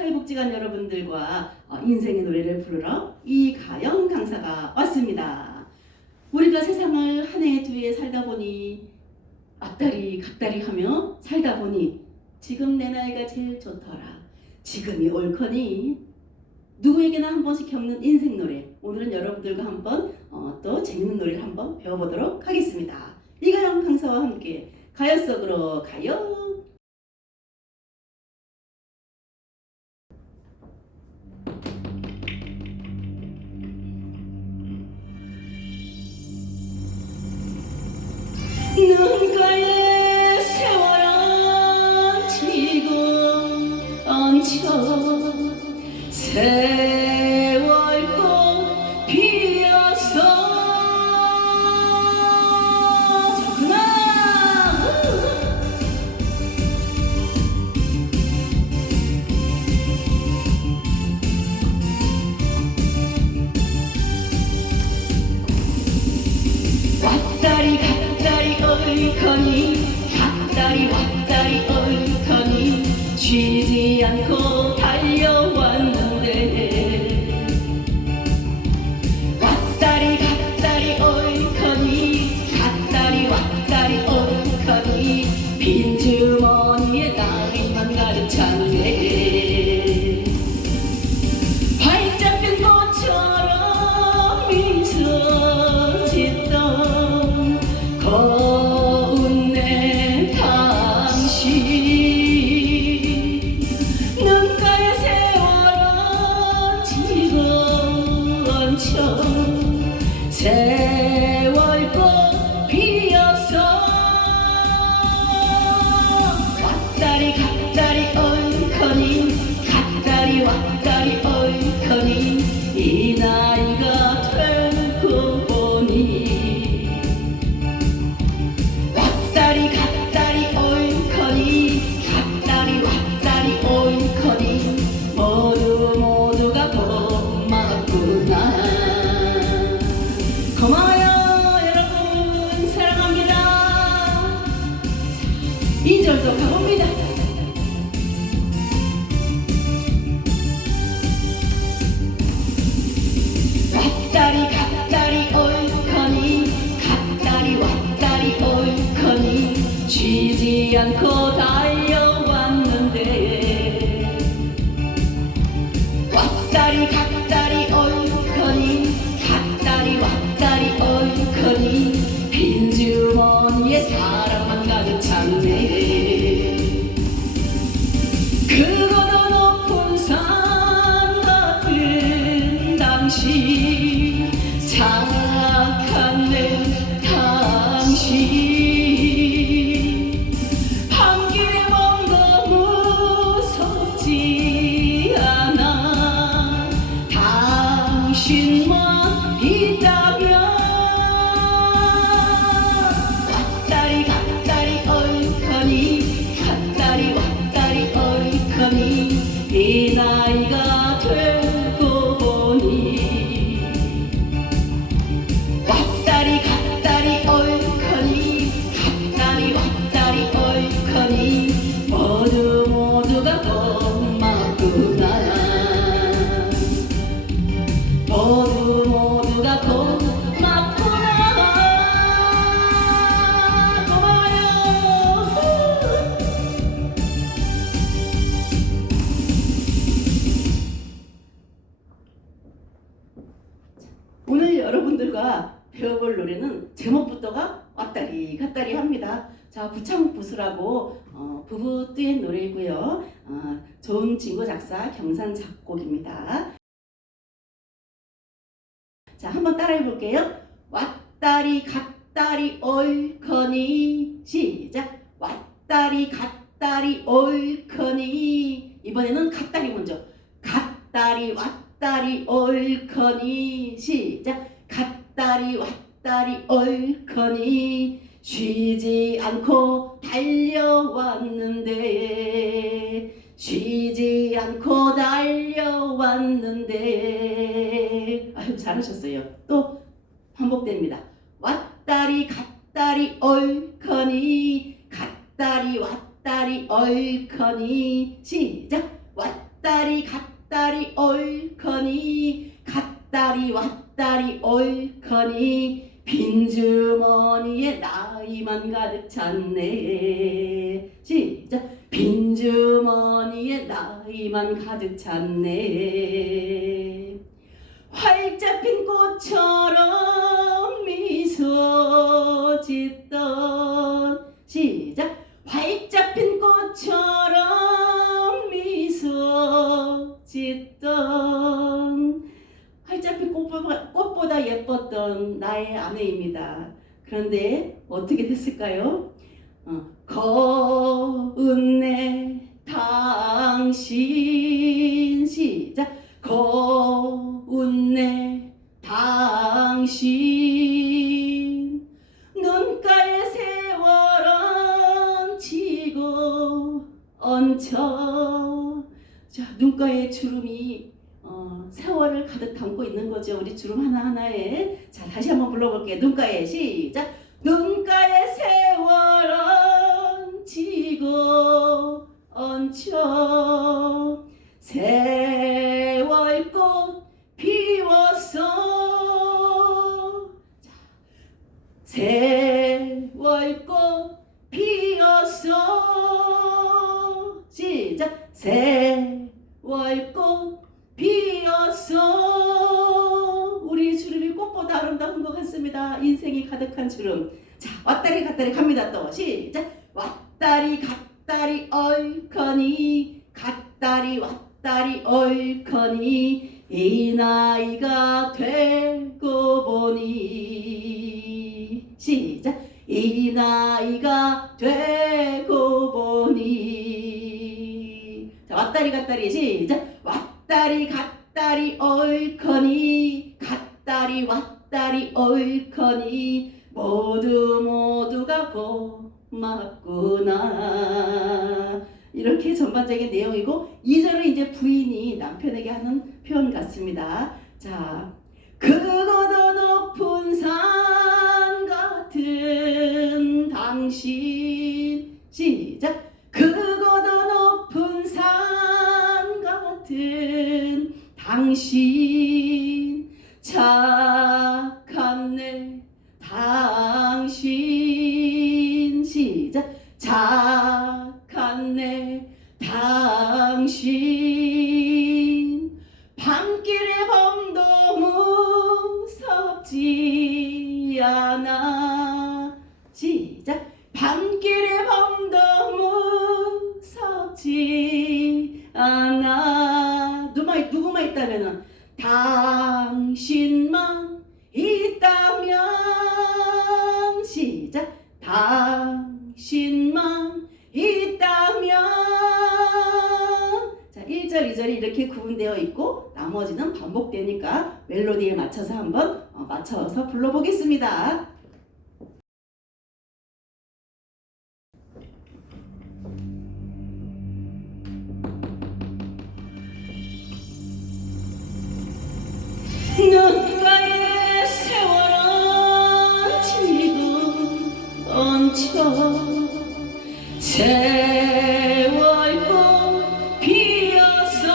사회복지관 여러분들과 어, 인생의 노래를 부르러 이가영 강사가 왔습니다. 우리가 세상을 한 해 두 해 살다 보니 앞다리 각다리 하며 살다 보니 지금 내 나이가 제일 좋더라. 지금이 옳거니 누구에게나 한 번씩 겪는 인생 노래. 오늘은 여러분들과 한번 어, 또 재밌는 노래를 한번 배워보도록 하겠습니다. 이가영 강사와 함께 가요 속으로 가요. 눈가에 세월아 지금 얹혀 세 쉬 있다면 왔다리 갔다리 얼커니 갔다리 왔다리 얼커니 이 나이가 되고 보니 왔다리 갔다리 얼커니 갔다리 왔다리 얼커니 모두 모두가 고 배워볼 노래는 제목부터가 왔다리 갔다리 합니다. 자, 부창부수라고 어, 부부 듀엣 노래이고요. 어, 좋은 친구 작사 경산 작곡입니다. 자, 한번 따라해 볼게요. 왔다리 갔다리 얼커니 시작. 왔다리 갔다리 얼커니 이번에는 갔다리 먼저. 갔다리 왔다리 얼커니 시작. 갔다리 왔다리 얼커니 쉬지 않고 달려왔는데 쉬지 않고 달려왔는데 아유 잘하셨어요. 또 반복됩니다. 왔다리 갔다리 얼커니 갔다리 왔다리 얼커니 시작 왔다리 갔다리 옳거니 갔다리 왔다리 옳거니 빈 주머니에 나이만 가득 찼네. 시작. 빈 주머니에 나이만 가득 찼네. 활짝 핀 꽃처럼 예뻤던 나의 아내입니다. 그런데 어떻게 됐을까요? 어, 거 거죠 우리 주름 하나하나에 자 다시 한번 불러볼게요. 눈가에 시작. 눈가에 세월 얹히고 얹혀. 세월꽃 피웠어. 자, 세월꽃 피었어. 시작. 세 주름 자 왔다리 갔다리 갑니다. 또 시작. 왔다리 갔다리 얼커니 갔다리 왔다리 얼커니 이 나이가 되고 보니. 시작. 이 나이가 되고 보니. 자 왔다리 갔다리 시작. 왔다리 갔다리 얼커니 내용이고 2절은 이제 부인이 남편에게 하는 표현 같습니다. 자, 그거도 높은 산 같은 당신. 시작. 그거도 높은 산 같은 당신. 착한 내당 있다면은 당신만 있다면 시작 당신만 있다면 자 1절 2절이 이렇게 구분되어 있고 나머지는 반복되니까 멜로디에 맞춰서 한번 어, 맞춰서 불러보겠습니다. 세월꽃 피었어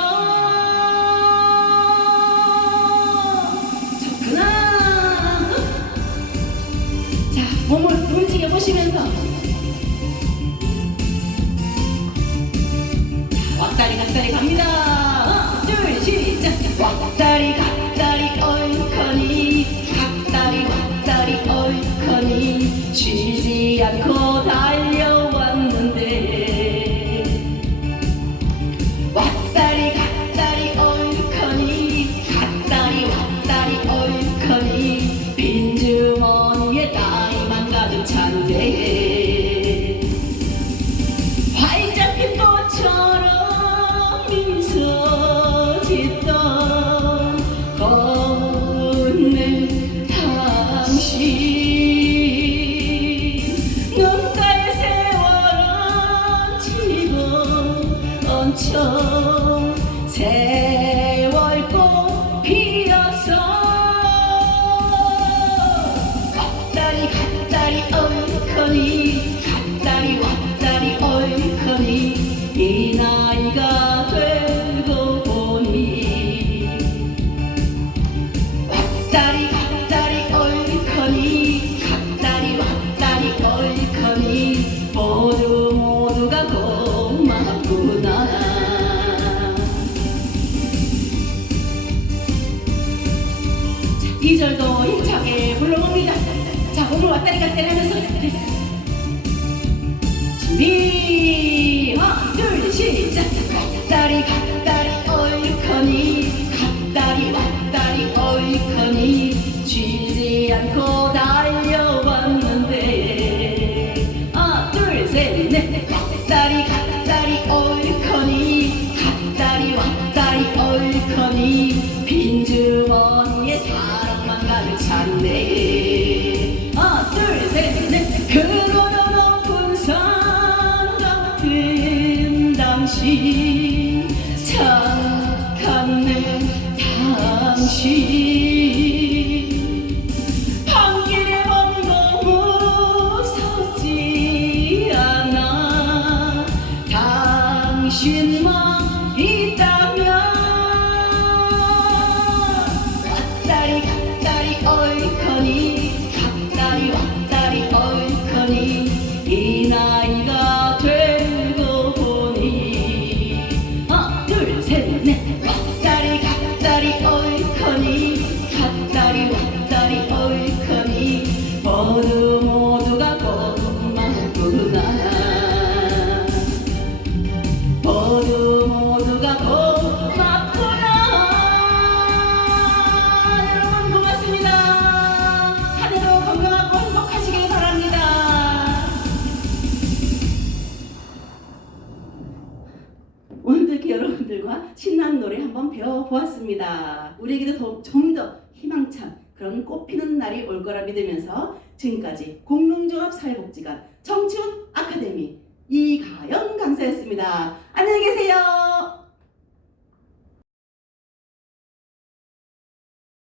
좋구나. 왔다리 갔다리 갑니다. 하나 둘 시작. 왔다 자, 몸을 왔다리 갔다리 하면서 준비 하나 둘 시작. 갔다리 갔다리 얼커니 갔다리 왔다리 얼커니 쉬지 않고 달려왔는데. 하나 둘셋넷. 갔다리 갔다리 얼커니 갔다리 왔다리 얼커니 분들과 신나는 노래 한번 배워보았습니다. 우리에게도 좀 더 희망찬 그런 꽃피는 날이 올 거라 믿으면서 지금까지 공농종합 사회복지관 청춘 아카데미 이가연 강사였습니다. 안녕히 계세요